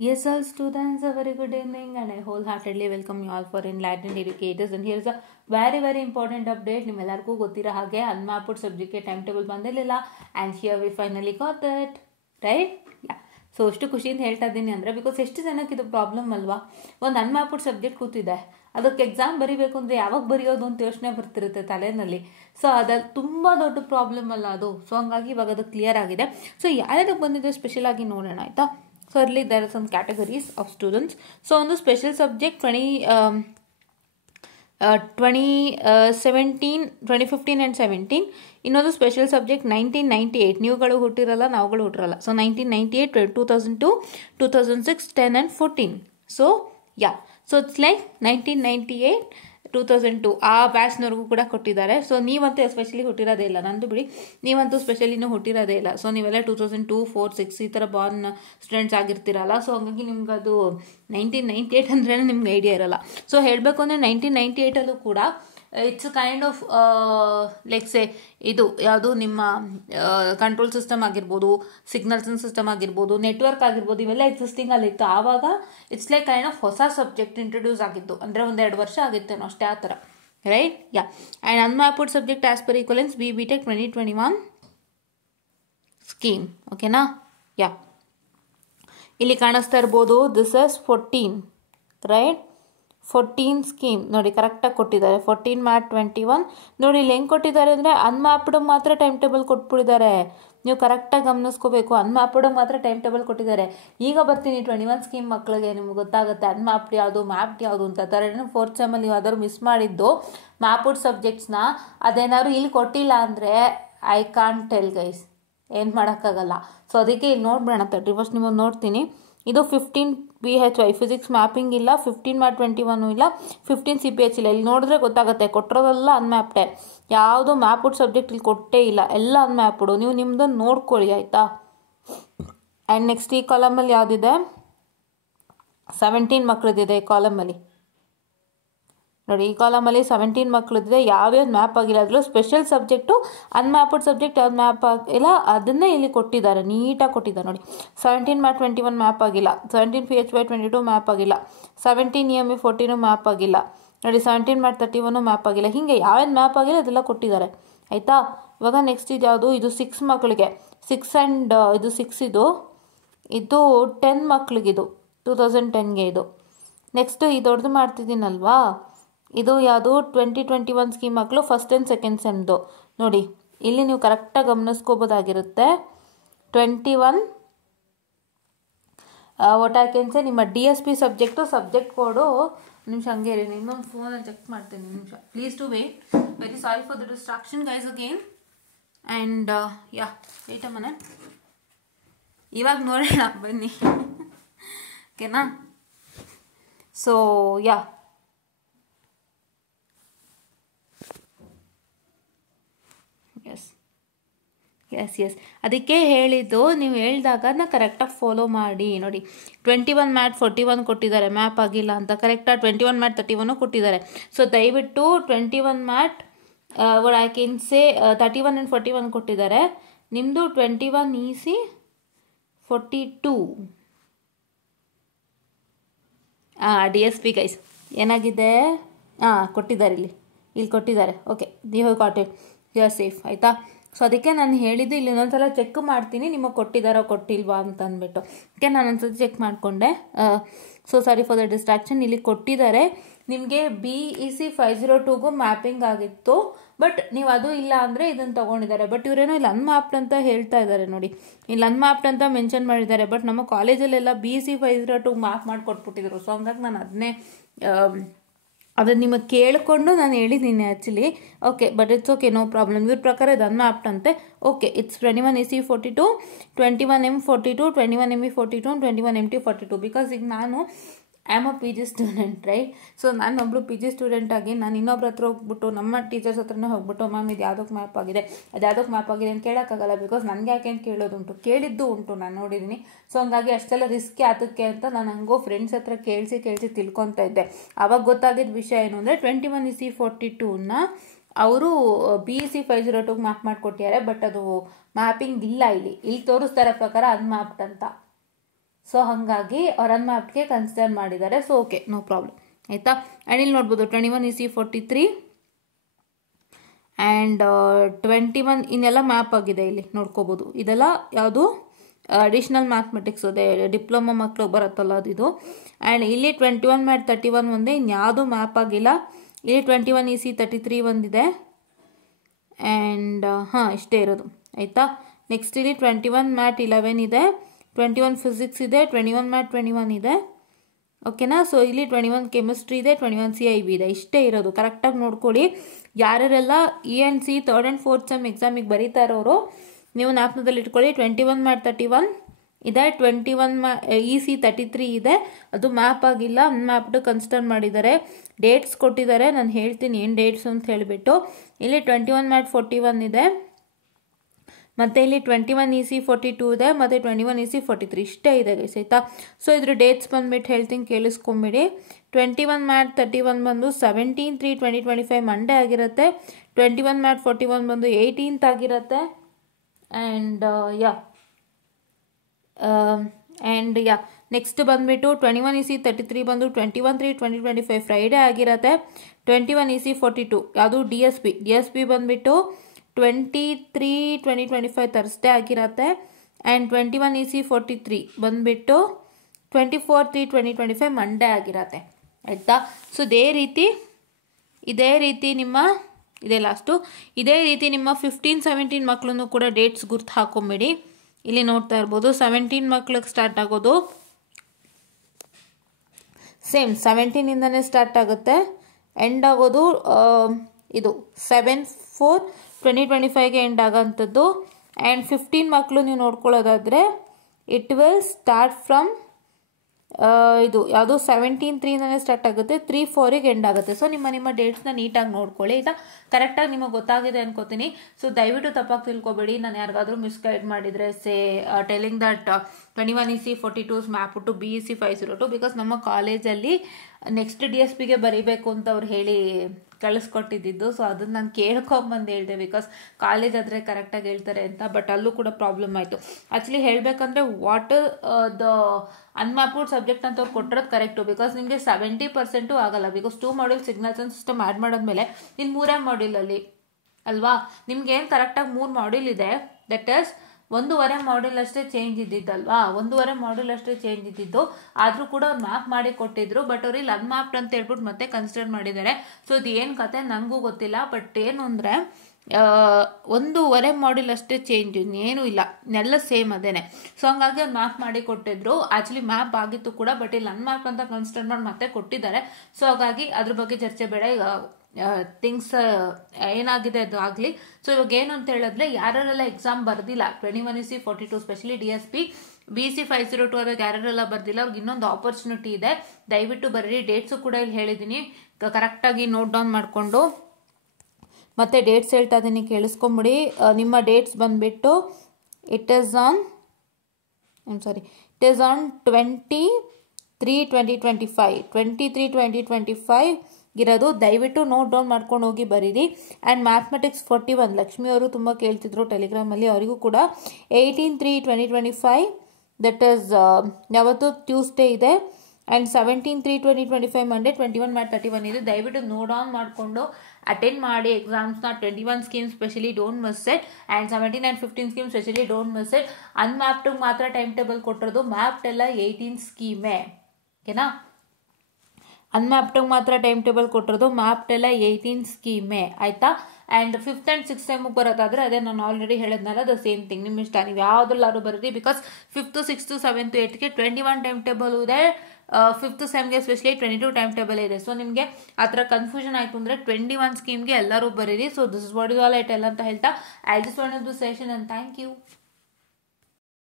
Yes, all students, a very good evening, and I wholeheartedly welcome you all for Enlightened Educators. And here's a very important update. ನಿಮ್ಮೆಲ್ಲರಿಗೂ ಗೊತ್ತಿರೋ ಹಾಗೆ ಅನ್ಮ್ಯಾಪ್ಡ್ ಸಬ್ಜೆಕ್ಟ್ಗೆ time table ಬಂದಿರಲಿಲ್ಲ, and here V finally got that right. So ಅಷ್ಟು ಖುಷಿಯಿಂದ ಹೇಳ್ತಾ ಇದ್ದೀನಿ ಅಂದರೆ because ಎಷ್ಟು ಜನಕ್ಕೆ ಇದು ಪ್ರಾಬ್ಲಮ್ ಅಲ್ವಾ. ಒಂದು ಅನ್ಮ್ಯಾಪ್ಡ್ ಸಬ್ಜೆಕ್ಟ್ ಕೂತಿದೆ, ಅದಕ್ಕೆ ಎಕ್ಸಾಮ್ ಬರೀಬೇಕು ಅಂದರೆ ಯಾವಾಗ ಬರೆಯೋದು ಅಂತ ಯೋಚನೆ ಬರ್ತಿರುತ್ತೆ ತಲೆಯಲ್ಲಿ. ಸೊ ಅದಲ್ಲಿ ತುಂಬ ದೊಡ್ಡ ಪ್ರಾಬ್ಲಮ್ ಅಲ್ಲ ಅದು. ಸೊ ಹಂಗಾಗಿ ಇವಾಗ ಅದು ಕ್ಲಿಯರ್ ಆಗಿದೆ. ಸೊ ಯಾರ್ಯಾರಿಗೆ ಬಂದಿದೆ ಸ್ಪೆಷಲ್ ಆಗಿ ನೋಡೋಣ ಆಯಿತಾ. So early there are some categories of students. So on the special subject 2015 and 17, ಇನ್ನೊಂದು ಸ್ಪೆಷಲ್ ಸಬ್ಜೆಕ್ಟ್ 1998. ನೀವುಗಳು ಹುಟ್ಟಿರಲ್ಲ, ನಾವುಗಳು ಹುಟ್ಟಿರಲ್ಲ. So 1998, 2002, 2006, 10 and 14. So yeah, so it's like 1998, 2002 ಆ ಬ್ಯಾಚ್ನವ್ರಿಗೂ ಕೂಡ ಕೊಟ್ಟಿದ್ದಾರೆ. ಸೊ ನೀವಂತೂ ಎಸ್ಪೆಷಲಿ ಹುಟ್ಟಿರೋದೇ ಇಲ್ಲ, ನಂದು ಬಿಡಿ, ನೀವಂತೂ ಸ್ಪೆಷಲಿನೂ ಹುಟ್ಟಿರೋದೇ ಇಲ್ಲ. ಸೊ ನೀವೆಲ್ಲ 2002, 4, 6 ಈ ಥರ ಬಾರ್ನ್ ಸ್ಟೂಡೆಂಟ್ಸ್ ಆಗಿರ್ತೀರಲ್ಲ. ಸೊ ಹಂಗಾಗಿ ನಿಮ್ಗೆ ಅದು 1998 ಅಂದ್ರೆ ನಿಮ್ಗೆ ಐಡಿಯಾ ಇರಲ್ಲ. ಸೊ ಹೇಳಬೇಕು ಅಂದರೆ 1998ಅಲ್ಲೂ ಕೂಡ it's kind of like say ಇದು ಯಾವುದು ನಿಮ್ಮ ಕಂಟ್ರೋಲ್ ಸಿಸ್ಟಮ್ ಆಗಿರ್ಬೋದು, ಸಿಗ್ನಲ್ಸ್ ಸಿಸ್ಟಮ್ ಆಗಿರ್ಬೋದು, ನೆಟ್ವರ್ಕ್ ಆಗಿರ್ಬೋದು, ಇವೆಲ್ಲ ಎಕ್ಸಿಸ್ಟಿಂಗ್ ಅಲ್ಲಿತ್ತು. ಆವಾಗ ಇಟ್ಸ್ ಲೈಕ್ ಕೈಂಡ್ ಆಫ್ ಹೊಸ ಸಬ್ಜೆಕ್ಟ್ ಇಂಟ್ರೊಡ್ಯೂಸ್ ಆಗಿತ್ತು, ಅಂದರೆ 1-2 ವರ್ಷ ಆಗಿತ್ತೇನೋ ಅಷ್ಟೇ ಆ ಥರ, right. Yeah, and unmapped subject as per equivalence BTech 2021 scheme. ಓಕೆನಾ. ಯಾ, ಇಲ್ಲಿ ಕಾಣಿಸ್ತಾ ಇರ್ಬೋದು, ದಿಸ್ ಇಸ್ 14, ರೈಟ್. 14 ಸ್ಕೀಮ್ ನೋಡಿ, ಕರೆಕ್ಟಾಗಿ ಕೊಟ್ಟಿದ್ದಾರೆ. 14 ಮ್ಯಾಟ್ 21 ನೋಡಿ. ಇಲ್ಲಿ ಹೆಂಗೆ ಕೊಟ್ಟಿದ್ದಾರೆ ಅಂದರೆ ಅನ್ಮ್ಯಾಪ್ಡ್ ಮಾತ್ರ ಟೈಮ್ ಟೇಬಲ್ ಕೊಟ್ಬಿಟ್ಟಿದ್ದಾರೆ. ನೀವು ಕರೆಕ್ಟಾಗಿ ಗಮನಿಸ್ಕೋಬೇಕು, ಅನ್ಮ್ಯಾಪ್ಡ್ ಮಾತ್ರ ಟೈಮ್ ಟೇಬಲ್ ಕೊಟ್ಟಿದ್ದಾರೆ. ಈಗ ಬರ್ತೀನಿ 21 ಸ್ಕೀಮ್ ಮಕ್ಕಳಿಗೆ ನಿಮ್ಗೆ ಗೊತ್ತಾಗುತ್ತೆ ಅನ್ಮ್ಯಾಪ್ಡ್ ಯಾವುದು, ಮ್ಯಾಪ್ಡ್ ಯಾವುದು ಅಂತ. ಥರ್ಡ್ 4th ಸೆಮ್ಮಲ್ಲಿ ನೀವು ಯಾವ್ದಾದ್ರು ಮಿಸ್ ಮಾಡಿದ್ದು ಮ್ಯಾಪ್ಡ್ ಸಬ್ಜೆಕ್ಟ್ಸ್ನ ಅದೇನಾದ್ರು ಇಲ್ಲಿ ಕೊಟ್ಟಿಲ್ಲ ಅಂದರೆ ಐ ಕಾಂಟ್ ಟೆಲ್ ಗೈಸ್, ಏನು ಮಾಡೋಕ್ಕಾಗಲ್ಲ. ಸೊ ಅದಕ್ಕೆ ಇಲ್ಲಿ ನೋಡ್ಬೇಡ ರಿವರ್ಸ್ ನಿಮಗೆ ನೋಡ್ತೀನಿ. ಇದು 15 PHY ಫಿಸಿಕ್ಸ್ ಮ್ಯಾಪಿಂಗ್ ಇಲ್ಲ, 15 ಮ್ಯಾಟ್ 21 ಇಲ್ಲ, 15 CPH ಇಲ್ಲ. ಇಲ್ಲಿ ನೋಡಿದ್ರೆ ಗೊತ್ತಾಗುತ್ತೆ, ಕೊಟ್ಟಿರೋದೆಲ್ಲ ಅನ್ಮ್ಯಾಪ್ಡೆ, ಯಾವುದು ಮ್ಯಾಪ್ಡ್ ಸಬ್ಜೆಕ್ಟ್ ಇಲ್ಲಿ ಕೊಟ್ಟೇ ಇಲ್ಲ, ಎಲ್ಲ ಅನ್ಮ್ಯಾಪ್ಡು. ನೀವು ನಿಮ್ದನ್ನು ನೋಡ್ಕೊಳ್ಳಿ ಆಯಿತಾ. ಆ್ಯಂಡ್ ನೆಕ್ಸ್ಟ್ ಈ ಕಾಲಮಲ್ಲಿ ಯಾವುದಿದೆ, 17 ಮಕ್ಕಳದಿದೆ ಈ ಕಾಲಮಲ್ಲಿ ನೋಡಿ. ಈ ಕಾಲಮಲ್ಲಿ 17 ಮಕ್ಕಳದಿದೆ. ಯಾವ್ಯಾವ್ದು ಮ್ಯಾಪ್ ಆಗಿಲ್ಲ ಅದ್ರೂ ಸ್ಪೆಷಲ್ ಸಬ್ಜೆಕ್ಟು ಅನ್ಮ್ಯಾಪ್ಡ್ ಸಬ್ಜೆಕ್ಟ್ ಯಾವ್ದು ಮ್ಯಾಪ್ ಆಗಿಲ್ಲ ಅದನ್ನೇ ಇಲ್ಲಿ ಕೊಟ್ಟಿದ್ದಾರೆ, ನೀಟಾಗಿ ಕೊಟ್ಟಿದ್ದಾರೆ ನೋಡಿ. 17 ಮ್ಯಾಟ್ 21 ಮ್ಯಾಪ್ ಆಗಿಲ್ಲ, 17 PHY 22 ಮ್ಯಾಪ್ ಆಗಿಲ್ಲ, 17 EME 14 ಮ್ಯಾಪ್ ಆಗಿಲ್ಲ ನೋಡಿ, 17 ಮ್ಯಾಟ್ 31 ಮ್ಯಾಪ್ ಆಗಿಲ್ಲ. ಹೀಗೆ ಯಾವ್ಯಾವ್ದು ಮ್ಯಾಪ್ ಆಗಿಲ್ಲ ಅದೆಲ್ಲ ಕೊಟ್ಟಿದ್ದಾರೆ ಆಯಿತಾ. ಇವಾಗ ನೆಕ್ಸ್ಟ್ ಇದು ಯಾವುದು, ಇದು 6 ಮಕ್ಕಳಿಗೆ, 6 ಆ್ಯಂಡ್ ಇದು 6 ಇದು 10 ಮಕ್ಕಳಿಗಿದು 2010ಗೆ ಇದು. ನೆಕ್ಸ್ಟ್ ಈ ದೊಡ್ಡದು ಮಾಡ್ತಿದ್ದೀನಲ್ವಾ, ಇದು ಯಾವುದು 2021 ಸ್ಕೀಮ್ ಮಕ್ಕಳು ಫಸ್ಟ್ ಆ್ಯಂಡ್ ಸೆಕೆಂಡ್ ಸೆಮ್ದು ನೋಡಿ. ಇಲ್ಲಿ ನೀವು ಕರೆಕ್ಟಾಗಿ ಗಮನಿಸ್ಕೋಬೋದಾಗಿರುತ್ತೆ. 21 ವಾಟ್ ಐ ಕ್ಯಾನ್ ಸೇ ನಿಮ್ಮ DSP ಸಬ್ಜೆಕ್ಟು, ಸಬ್ಜೆಕ್ಟ್ ಕೋಡು ನಿಮಿಷ ಹಂಗೆ ಇರಿ, ಇನ್ನೊಂದು ಫೋನಲ್ಲಿ ಚೆಕ್ ಮಾಡ್ತೀನಿ ನಿಮಿಷ, please to wait. Very sorry for the distraction guys again. And yeah wait a minute, ಇವಾಗ ನೋಡೋಣ ಬನ್ನಿ ಓಕೆನಾ. ಸೊ ಯಾ, ಎಸ್ ಅದಕ್ಕೆ ಹೇಳಿದ್ದು, ನೀವು ಹೇಳಿದಾಗ ಅದನ್ನ ಕರೆಕ್ಟಾಗಿ ಫಾಲೋ ಮಾಡಿ ನೋಡಿ. 21 ಮ್ಯಾಟ್ 41 ಕೊಟ್ಟಿದ್ದಾರೆ, ಮ್ಯಾಪ್ ಆಗಿಲ್ಲ ಅಂತ. ಕರೆಕ್ಟಾಗಿ 21 ಮ್ಯಾಟ್ 31 ಕೊಟ್ಟಿದ್ದಾರೆ. ಸೊ ದಯವಿಟ್ಟು 21 mat I can say 31 and 41 ಕೊಟ್ಟಿದ್ದಾರೆ. ನಿಮ್ಮದು 21 EC 42 DSP ಗೈಸ್ ಏನಾಗಿದೆ, ಕೊಟ್ಟಿದ್ದಾರೆ, ಇಲ್ಲಿ ಕೊಟ್ಟಿದ್ದಾರೆ. ಓಕೆ, ನೀವು got it, you are safe ಆಯಿತಾ. ಸೊ ಅದಕ್ಕೆ ನಾನು ಹೇಳಿದ್ದು, ಇಲ್ಲಿ ಇನ್ನೊಂದ್ಸಲ ಚೆಕ್ ಮಾಡ್ತೀನಿ ನಿಮಗೆ ಕೊಟ್ಟಿದ್ದಾರೋ ಕೊಟ್ಟಿಲ್ವಾ ಅಂತ ಅಂದ್ಬಿಟ್ಟು. ಓಕೆ, ನಾನು ಒಂದ್ಸತಿ ಚೆಕ್ ಮಾಡಿಕೊಂಡೆ. So sorry for the distraction. ಇಲ್ಲಿ ಕೊಟ್ಟಿದ್ದಾರೆ ನಿಮಗೆ BEC 502ಗೂ ಮ್ಯಾಪಿಂಗ್ ಆಗಿತ್ತು, ಬಟ್ ನೀವು ಅದು ಇಲ್ಲ ಅಂದರೆ ಇದನ್ನು ತೊಗೊಂಡಿದ್ದಾರೆ. ಬಟ್ ಇವರೇನೋ ಇಲ್ಲಿ ಅನ್ಮ್ಯಾಪ್ಡ್ ಅಂತ ಹೇಳ್ತಾ ಇದ್ದಾರೆ ನೋಡಿ, ಇಲ್ಲಿ ಅನ್ಮ್ಯಾಪ್ಡ್ ಅಂತ ಮೆನ್ಷನ್ ಮಾಡಿದ್ದಾರೆ. ಬಟ್ ನಮ್ಮ ಕಾಲೇಜಲ್ಲೆಲ್ಲ BEC 502 ಮ್ಯಾಪ್ ಮಾಡಿ ಕೊಟ್ಬಿಟ್ಟಿದ್ರು. ಸೊ ಹಂಗಾಗಿ ನಾನು ಅದನ್ನು ನಿಮಗೆ ಕೇಳಿಕೊಂಡು ನಾನು ಹೇಳಿದ್ದೀನಿ actually. Okay, but it's okay, no problem. ಇವ್ರ ಪ್ರಕಾರ ಇದು ಅನ್ಮ್ಯಾಪ್ಡ್ ಅಂತೆ. Okay, it's 21 EC 42, 21 M 42, 21 ME 42, 21 MT 42. Because ಈಗ ನಾನು I am a PG student, right. So ನಾನೊಬ್ಳು PG ಸ್ಟೂಡೆಂಟ್ ಆಗಿ ನಾನು ಇನ್ನೊಬ್ರ ಹತ್ರ ಹೋಗ್ಬಿಟ್ಟು, ನಮ್ಮ ಟೀಚರ್ಸ್ ಹತ್ರನೇ ಹೋಗ್ಬಿಟ್ಟು, ಮ್ಯಾಮ್ ಇದು ಯಾವುದಕ್ಕೆ ಮ್ಯಾಪ್ ಆಗಿದೆ, ಅದು ಯಾವುದಕ್ಕೆ ಮ್ಯಾಪ್ ಆಗಿದೆ ಅಂತ ಕೇಳೋಕ್ಕಾಗಲ್ಲ. ಬಿಕಾಸ್ ನನಗೆ ಯಾಕೆ ಅಂತ ಕೇಳೋದುಂಟು, ಕೇಳಿದ್ದು ಉಂಟು, ನಾನು ನೋಡಿದ್ದೀನಿ. ಸೊ ಹಂಗಾಗಿ ಅಷ್ಟೆಲ್ಲ ರಿಸ್ಕ್ ಅದಕ್ಕೆ ಅಂತ ನಾನು ಹಂಗೋ ಫ್ರೆಂಡ್ಸ್ ಹತ್ರ ಕೇಳಿಸಿ ತಿಳ್ಕೊತಾ ಇದ್ದೆ. ಆವಾಗ ಗೊತ್ತಾಗಿದ್ದ ವಿಷಯ ಏನು ಅಂದರೆ 21 EC 42ನ ಅವರು BEC 502 ಮ್ಯಾಪ್ ಮಾಡಿಕೊಟ್ಟಿದ್ದಾರೆ. ಬಟ್ ಅದು ಮ್ಯಾಪಿಂಗ್ ಇಲ್ಲ, ಇಲ್ಲಿ ತೋರಿಸ್ತಾರೆ ಪ್ರಕಾರ ಅನ್ಮ್ಯಾಪ್ಡ್ ಅಂತ. ಸೊ ಹಾಗಾಗಿ ಅವ್ರು ಅನ್ಮ್ಯಾಪ್ಡ್ಗೆ ಕನ್ಸಿಡರ್ ಮಾಡಿದ್ದಾರೆ. ಸೊ ಓಕೆ, ನೋ ಪ್ರಾಬ್ಲಮ್ ಆಯಿತಾ. ಆ್ಯಂಡ್ ಇಲ್ಲಿ ನೋಡ್ಬೋದು 21 EC 43 ಆ್ಯಂಡ್ 21 ಇನ್ನೆಲ್ಲ ಮ್ಯಾಪ್ ಆಗಿದೆ. ಇಲ್ಲಿ ನೋಡ್ಕೋಬೋದು, ಇದೆಲ್ಲ ಯಾವುದು ಅಡಿಷ್ನಲ್ ಮ್ಯಾಥಮೆಟಿಕ್ಸ್ ಅದೇ ಡಿಪ್ಲೊಮಾ ಮಕ್ಕಳು ಬರುತ್ತಲ್ಲ ಅದು. ಆ್ಯಂಡ್ ಇಲ್ಲಿ 21 ಮ್ಯಾಟ್ 31 ಒಂದೇ, ಇನ್ಯಾವುದು ಮ್ಯಾಪ್ ಆಗಿಲ್ಲ. ಇಲ್ಲಿ 21 EC 33 ಒಂದಿದೆ ಆ್ಯಂಡ್ ಇಷ್ಟೇ ಇರೋದು ಆಯಿತಾ. ನೆಕ್ಸ್ಟ್ ಇಲ್ಲಿ 21 ಮ್ಯಾಟ್ 11 ಇದೆ, 21 ಫಿಸಿಕ್ಸ್ ಇದೆ, 21 ಮ್ಯಾಟ್ 21 ಇದೆ. ಓಕೆನಾ. ಸೊ ಇಲ್ಲಿ 21 ಕೆಮಿಸ್ಟ್ರಿ ಇದೆ, 21 CIB ಇದೆ. ಇಷ್ಟೇ ಇರೋದು. ಕರೆಕ್ಟಾಗಿ ನೋಡ್ಕೊಳ್ಳಿ. ಯಾರ್ಯಾರೆಲ್ಲ ENC 3rd and 4th sem ಎಕ್ಸಾಮಿಗೆ ಬರೀತಾ ಇರೋರು ನೀವು ಜ್ಞಾಪಕದಲ್ಲಿ ಇಟ್ಕೊಳ್ಳಿ. 21 ಮ್ಯಾಟ್ 31 ಇದೆ, 21 EC 33 ಇದೆ. ಅದು ಮ್ಯಾಪ್ ಆಗಿಲ್ಲ, ಅನ್ಮ್ಯಾಪ್ಡ್ ಕನ್ಸಿಡರ್ ಮಾಡಿದ್ದಾರೆ. ಡೇಟ್ಸ್ ಕೊಟ್ಟಿದ್ದಾರೆ, ನಾನು ಹೇಳ್ತೀನಿ ಏನು ಡೇಟ್ಸ್ ಅಂತ ಹೇಳಿಬಿಟ್ಟು. ಇಲ್ಲಿ 21 ಮ್ಯಾಟ್ 41 ಇದೆ, ಮತ್ತು ಇಲ್ಲಿ 21 EC 42 ಇದೆ, ಮತ್ತು 21 EC 43 ಇಷ್ಟೇ ಇದೆ ಗೈಸ್ ಆಯಿತಾ. ಸೊ ಇದ್ರ ಡೇಟ್ಸ್ ಬಂದುಬಿಟ್ಟು ಹೇಳ್ತೀನಿ, ಕೇಳಿಸ್ಕೊಂಬಿಡಿ. 21 ಮ್ಯಾಟ್ 31 ಬಂದು 17/3/2025 ಮಂಡೇ ಆಗಿರುತ್ತೆ. 21 ಮ್ಯಾಟ್ 41 ಬಂದು 18th ಆಗಿರುತ್ತೆ. ಆ್ಯಂಡ್ ನೆಕ್ಸ್ಟ್ ಬಂದುಬಿಟ್ಟು 21 EC 33 ಬಂದು 21/3/2025 ಫ್ರೈಡೇ ಆಗಿರುತ್ತೆ. 21 EC 42 ಯಾವುದು DSP ಬಂದುಬಿಟ್ಟು 23/2025 ಥರ್ಸ್ಡೇ ಆಗಿರುತ್ತೆ. ಆ್ಯಂಡ್ 21 EC 43 ಬಂದುಬಿಟ್ಟು 24/3/2025 ಮಂಡೇ ಆಗಿರುತ್ತೆ ಆಯಿತಾ. ಸೊ ಇದೇ ರೀತಿ ನಿಮ್ಮ ಇದೇ ರೀತಿ ನಿಮ್ಮ 15-17 ಮಕ್ಕಳನ್ನು ಕೂಡ ಡೇಟ್ಸ್ ಗುರ್ತು ಹಾಕೊಂಬಿಡಿ. ಇಲ್ಲಿ ನೋಡ್ತಾ ಇರ್ಬೋದು 17 ಮಕ್ಳಿಗೆ ಸ್ಟಾರ್ಟ್ ಆಗೋದು ಸೇಮ್ 17ಇಂದನೇ ಸ್ಟಾರ್ಟ್ ಆಗುತ್ತೆ. ಎಂಡ್ ಆಗೋದು ಇದು 7/4/2025ಗೆ ಎಂಡ್ ಆಗೋಂಥದ್ದು. ಆ್ಯಂಡ್ 15 ಮಕ್ಕಳು ನೀವು ನೋಡ್ಕೊಳ್ಳೋದಾದರೆ ಇಟ್ ವಿಲ್ ಸ್ಟಾರ್ಟ್ ಫ್ರಮ್ ಇದು ಯಾವುದು 17/3ಇಂದನೇ ಸ್ಟಾರ್ಟ್ ಆಗುತ್ತೆ, 3/4ಗೆ ಎಂಡ್ ಆಗುತ್ತೆ. ಸೊ ನಿಮ್ಮ ಡೇಟ್ಸ್ನ ನೀಟಾಗಿ ನೋಡ್ಕೊಳ್ಳಿ ಆಯಿತಾ. ಕರೆಕ್ಟಾಗಿ ನಿಮಗೆ ಗೊತ್ತಾಗಿದೆ ಅನ್ಕೋತೀನಿ. ಸೊ ದಯವಿಟ್ಟು ತಪ್ಪಾಗಿ ತಿಳ್ಕೊಬೇಡಿ. ನಾನು ಯಾರಿಗಾದ್ರೂ ಮಿಸ್ಗೈಡ್ ಮಾಡಿದರೆ telling that 21 EC 42 map to BEC 502 because ನಮ್ಮ ಕಾಲೇಜಲ್ಲಿ ನೆಕ್ಸ್ಟ್ DSPಗೆ ಬರೀಬೇಕು ಅಂತ ಅವ್ರು ಹೇಳಿ ಕಳಿಸ್ಕೊಟ್ಟಿದ್ದು. ಸೊ ಅದನ್ನು ನಾನು ಕೇಳ್ಕೊಂಬಂದು ಹೇಳಿದೆ ಬಿಕಾಸ್ ಕಾಲೇಜ್ ಆದರೆ ಕರೆಕ್ಟಾಗಿ ಹೇಳ್ತಾರೆ ಅಂತ. ಬಟ್ ಅಲ್ಲೂ ಕೂಡ ಪ್ರಾಬ್ಲಮ್ ಆಯಿತು. ಆ್ಯಕ್ಚುಲಿ ಹೇಳಬೇಕಂದ್ರೆ ವಾಟ್ ದ ಅನ್ಮ್ಯಾಪ್ಡ್ ಸಬ್ಜೆಕ್ಟ್ ಅಂತ ಅವ್ರು ಕೊಟ್ಟಿರೋದು ಕರೆಕ್ಟು. ಬಿಕಾಸ್ ನಿಮಗೆ 70% ಆಗಲ್ಲ. Because 2 module signals and system add ಮಾಡಿದ್ಮೇಲೆ ಇನ್ನು 3 ಮಾಡ್ಯೂಲಲ್ಲಿ ಅಲ್ವಾ ನಿಮ್ಗೆ ಏನು ಕರೆಕ್ಟಾಗಿ 3 ಮಾಡ್ಯೂಲ್ ಇದೆ. ದಟ್ ಈಸ್ 1.5 ಮಾಡ್ಯೂಲ್ ಅಷ್ಟೇ ಚೇಂಜ್ ಇದ್ದಿದ್ದಲ್ವಾ, 1.5 ಮಾಡ್ಯೂಲ್ ಅಷ್ಟೇ ಚೇಂಜ್ ಇದ್ದಿದ್ದು. ಆದರೂ ಕೂಡ ಅವ್ರು ಮ್ಯಾಪ್ ಮಾಡಿ ಕೊಟ್ಟಿದ್ರು. ಬಟ್ ಅವ್ರು ಇಲ್ಲಿ ಅನ್ಮ್ಯಾಪ್ಡ್ ಅಂತ ಹೇಳ್ಬಿಟ್ಟು ಮತ್ತೆ ಕನ್ಸಿಡರ್ ಮಾಡಿದ್ದಾರೆ. ಸೊ ಇದು ಏನು ಕತೆ ನನಗೂ ಗೊತ್ತಿಲ್ಲ. ಬಟ್ ಏನು ಅಂದರೆ 1.5 ಮಾಡ್ಯೂಲ್ ಅಷ್ಟೇ ಚೇಂಜ್, ಇನ್ನೇನು ಇಲ್ಲ, ಎಲ್ಲ ಸೇಮ್ ಅದೇನೆ. ಸೊ ಹಂಗಾಗಿ ಅವ್ರು ಮ್ಯಾಪ್ ಮಾಡಿ ಕೊಟ್ಟಿದ್ರು. ಆ್ಯಕ್ಚುಲಿ ಮ್ಯಾಪ್ ಆಗಿತ್ತು ಕೂಡ, ಬಟ್ ಇಲ್ಲಿ ಅನ್ಮ್ಯಾಪ್ ಅಂತ ಕನ್ಸಿಡರ್ ಮಾಡಿ ಮತ್ತೆ ಕೊಟ್ಟಿದ್ದಾರೆ. ಸೊ ಹಾಗಾಗಿ ಅದ್ರ ಬಗ್ಗೆ ಚರ್ಚೆ ಬೇಡ. ಈಗ ಥಿಂಗ್ಸ್ ಏನಾಗಿದೆ ಅದು ಆಗಲಿ. ಸೊ ಇವಾಗ ಏನು ಅಂತ ಹೇಳಿದ್ರೆ ಯಾರೆಲ್ಲ ಎಕ್ಸಾಮ್ ಬರ್ದಿಲ್ಲ 21 EC 42 ಸ್ಪೆಷಲಿ DSP BEC 502 ಅದಾಗ ಯಾರೆಲ್ಲ ಬರ್ದಿಲ್ಲ ಅವ್ರಿಗೆ ಇನ್ನೊಂದು ಆಪರ್ಚುನಿಟಿ ಇದೆ. ದಯವಿಟ್ಟು ಬರ್ರಿ. ಡೇಟ್ಸು ಕೂಡ ಇಲ್ಲಿ ಹೇಳಿದ್ದೀನಿ, ಕರೆಕ್ಟಾಗಿ ನೋಟ್ ಡೌನ್ ಮಾಡಿಕೊಂಡು ಮತ್ತೆ ಡೇಟ್ಸ್ ಹೇಳ್ತಾ ಇದ್ದೀನಿ, ಕೇಳಿಸ್ಕೊಂಬಿಡಿ. ನಿಮ್ಮ ಡೇಟ್ಸ್ ಬಂದುಬಿಟ್ಟು ಇಟ್ ಈಸ್ ಆನ್ 23/2025 23/2025 ಇರೋದು. ದಯವಿಟ್ಟು ನೋಟ್ ಡೌನ್ ಮಾಡ್ಕೊಂಡು ಹೋಗಿ ಬರೀರಿ. ಆ್ಯಂಡ್ ಮ್ಯಾಥಮೆಟಿಕ್ಸ್ 41 ಲಕ್ಷ್ಮಿ ಅವರು ತುಂಬ ಕೇಳ್ತಿದ್ರು ಟೆಲಿಗ್ರಾಮಲ್ಲಿ, ಅವರಿಗೂ ಕೂಡ 18/3/2025 ದಟ್ ಈಸ್ ಯಾವತ್ತು ಟ್ಯೂಸ್ಡೇ ಇದೆ. ಆ್ಯಂಡ್ 17/3/2025 ಮಂಡೇ 21 ಮ್ಯಾಟ್ 31 ಇದೆ. ದಯವಿಟ್ಟು ನೋಟ್ ಡೌನ್ ಮಾಡಿಕೊಂಡು ಅಟೆಂಡ್ ಮಾಡಿ ಎಕ್ಸಾಮ್ಸ್ನ. 21 scheme specially don't miss it. And 17 and 15 scheme specially don't miss it. ಅನ್ಮ್ಯಾಪ್ಟಿಗೆ ಮಾತ್ರ ಟೈಮ್ ಟೇಬಲ್ ಕೊಟ್ಟಿರೋದು, ಮ್ಯಾಪ್ಡ್ ಎಲ್ಲ 18 ಸ್ಕೀಮೇ ಓಕೆನಾ. ಅನ್ಮ್ಯಾಪ್ಟಿಗೆ ಮಾತ್ರ ಟೈಮ್ ಟೇಬಲ್ ಕೊಟ್ಟಿರೋದು, ಮ್ಯಾಪ್ಡ್ ಎಲ್ಲ 18 ಸ್ಕೀಮೇ ಆಯಿತಾ. ಆ್ಯಂಡ್ 5th and 6th ಸೆಮ್ಗೆ ಬರೋದಾದರೆ ಅದೇ ನಾನು ಆಲ್ರೆಡಿ ಹೇಳಿದ್ನಲ್ಲ, ದ ಸೇಮ್ ಥಿಂಗ್ ನಿಮ್ಮ ಇಷ್ಟ, ನೀವು ಯಾವುದ್ರಲ್ಲಾದ್ರು ಬರೀರಿ. Because 5th 6th 7th 8th 21 time table ಇದೆ. 5th ಸೆಮ್ಗೆ ಎಸ್ಪೆಷಲಿ 22 ಟೈಮ್ ಟೇಬಲ್ ಇದೆ. ಸೊ ನಿಮಗೆ ಆ ಥರ ಕನ್ಫ್ಯೂಷನ್ ಆಯಿತು ಅಂದರೆ 21 ಸ್ಕೀಮ್ಗೆ ಎಲ್ಲರೂ ಬರೀರಿ. So this is what is all I tell ಅಂತ ಹೇಳ್ತಾ I just want to do session and thank you.